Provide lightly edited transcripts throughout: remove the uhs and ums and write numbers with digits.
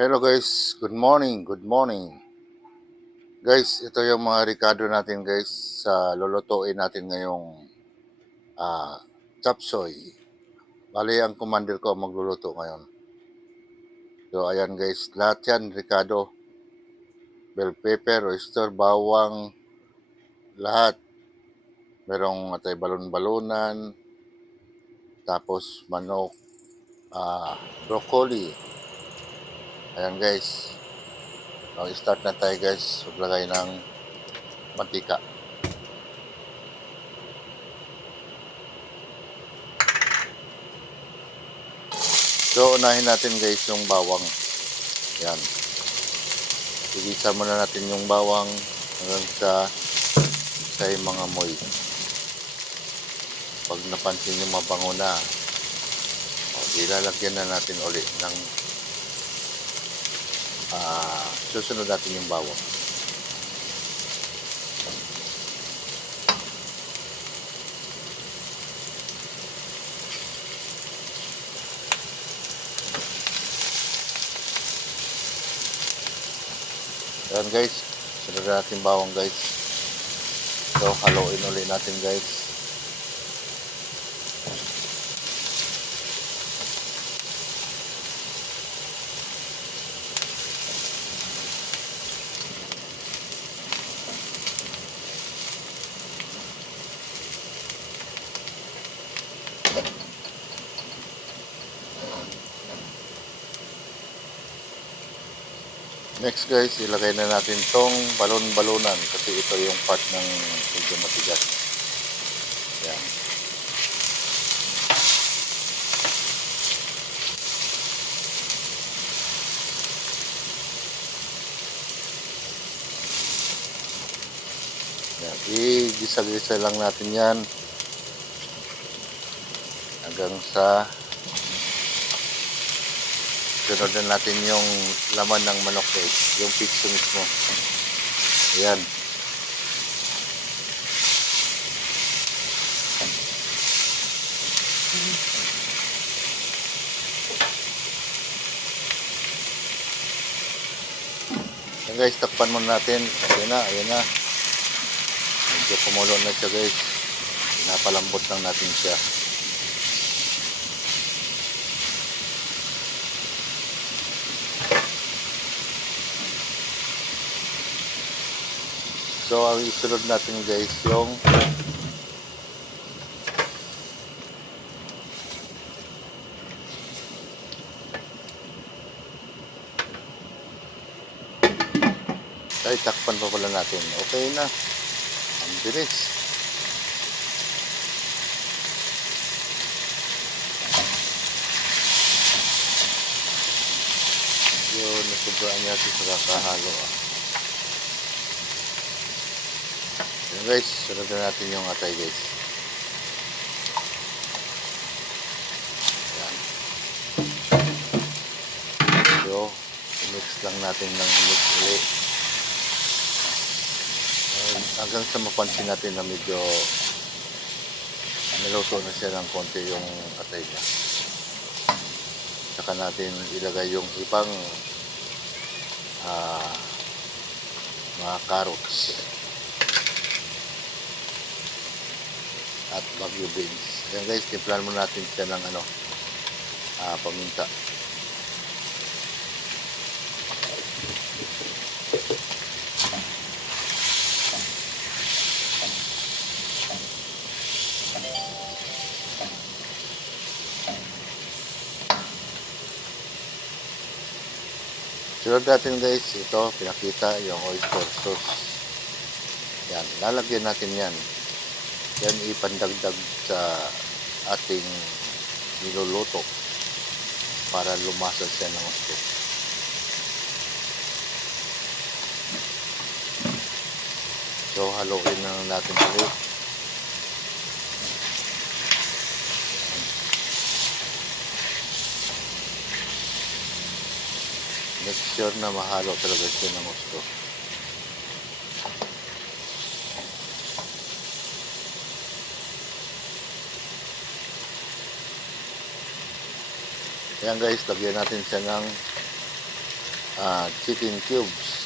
Hello guys, good morning, good morning. Guys, ito yung mga ricado natin guys sa lulutuin natin ngayong ah, chapsoy. Bali ang commander ko ang magluluto ngayon. So ayan guys, lahat yan ricado. Bell pepper, oyster, bawang, lahat. Merong atay balon-balonan, tapos manok, broccoli. Ayan guys. Start na tayo guys. Maglagay ng mantika. So unahin natin guys yung bawang. Yan. Igisa muna natin yung bawang hanggang sa mga amoy. Pag napansin nyo mabango na, ilalagyan na natin ulit ng susunod natin yung bawang. Ayan guys, sunod natin bawang guys. So haluin ulit natin guys. Next guys, ilagay na natin tong balon-balonan kasi ito yung part ng medyo matigas. Yan. Yan. I-gisa-gisa lang natin yan hanggang sa sunod na natin yung laman ng manok guys, yung pizza mismo. Ayan. Ayan guys, takpan muna natin. Ayan na. Medyo kumulo na siya guys. Pinapalambot lang natin siya. So, ang isunod natin guys, yung ay, takpan pa pala natin. Okay na. Ang bilis. Yun, nasubraan natin sa kakahalo. Ayan guys, sunod na natin yung atay guys. Ayan. So, i-mix lang natin ng mix ulit. Hanggang sa mapansin natin na medyo niluto na siya ng konti yung atay niya. Saka natin ilagay yung ibang mga carrots at bagyo beans. Ayan guys, timplahan muna natin siya ng paminta. Sunod natin guys, ito pinakita yung oyster sauce. Yan, lalagyan natin yan. Yan ipandagdag sa ating niluluto para lumasa siya ng gusto. So haluin na natin ulit. Make sure na mahalo talaga siya ng gusto. Ayan guys, lagyan natin siya ng chicken cubes.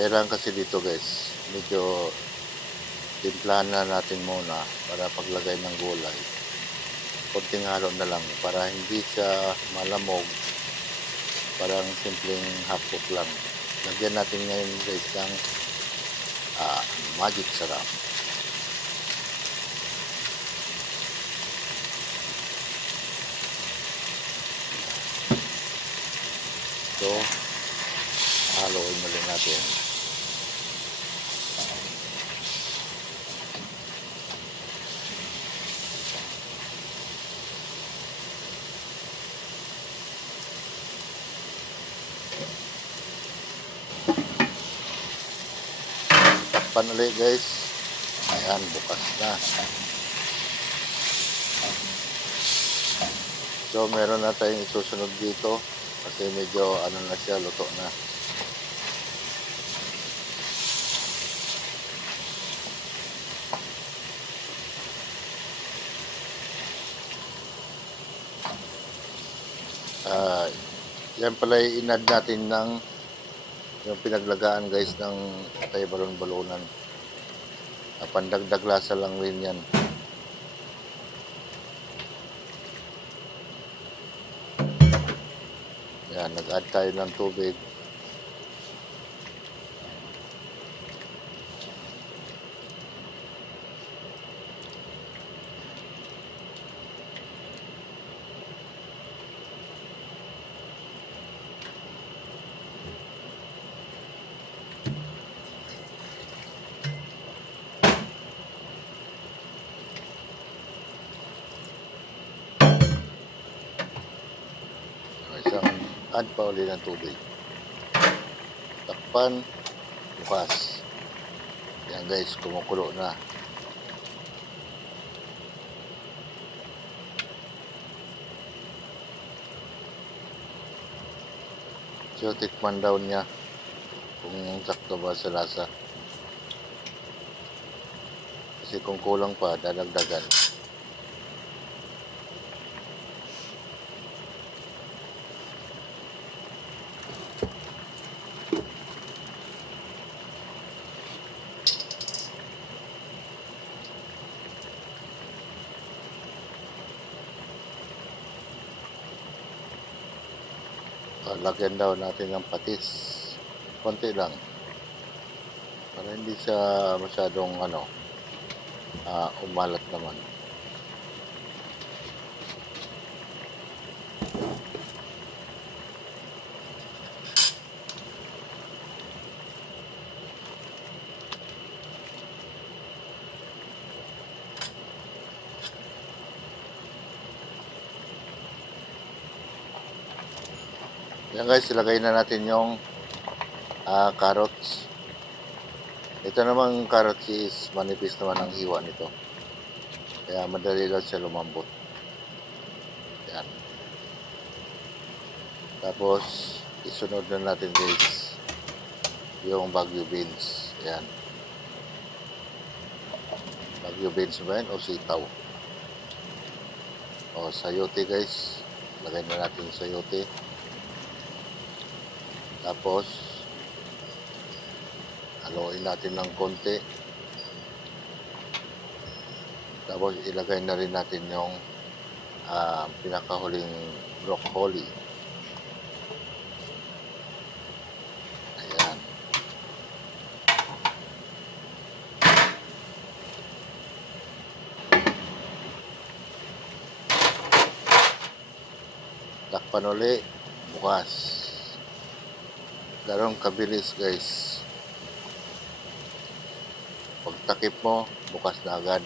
Kailangan kasi dito guys, medyo timplahan na natin muna para paglagay ng gulay. Konting halo na lang para hindi siya malamog. Parang simpleng half cook lang. Lagyan natin ngayon guys ng magic sarap. So, haluin ulit natin. Takpan ulit guys. Ayan, bukas na. So, meron na tayong isusunod dito kasi medyo ano na siya, luto na. Yan pala inad natin ng yung pinaglagaan guys ng tayo balon-balonan. Pandagdag lasa lang rin yan. Yan, nag-add tayo ng tubig. Isang add pa ulit ng tubig. Takpan, bukas. Yan guys, kumukulo na. So, tikman daw niya kung sakto ba sa lasa. Kasi kung kulang pa, dadagdagan. Lagyan daw natin ng patis. Konti lang. Para hindi siya masyadong umalat naman. Yan guys, ilagay na natin yung carrots. Ito namang carrots is manipis naman ang hiwa nito. Kaya madali lang siya lumambot. Yan. Tapos, isunod na natin guys yung Baguio beans. Yan. Baguio beans ba yan o sitaw? O sayote guys. Lagay na natin sayote. Tapos, haluin natin ng konti. Tapos, ilagay na rin natin yung pinakahuling broccoli. Ayan. Takpan ulit. Bukas. Ganun kabilis guys. Pag takip mo, bukas na agad.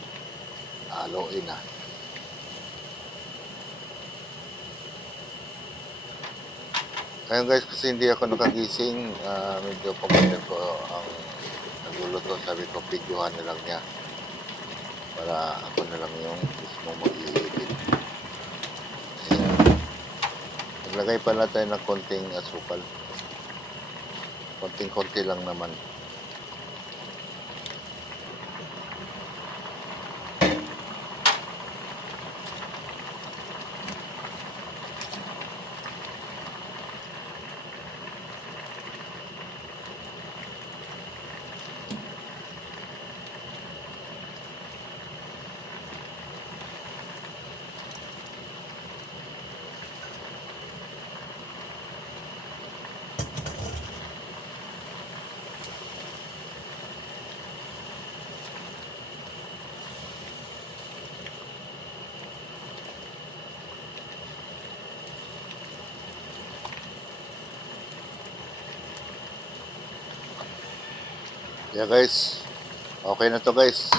Haluin na. Ngayon guys, kasi hindi ako nakagising, medyo pamilya ko ang nagluluto. Sabi ko, videohan na lang niya. para ako na lang yung mismo mag-i-edit. Ayan. Naglagay pala tayo ng konting asukal. Konting-konti lang naman. Yeah guys, okay na to guys.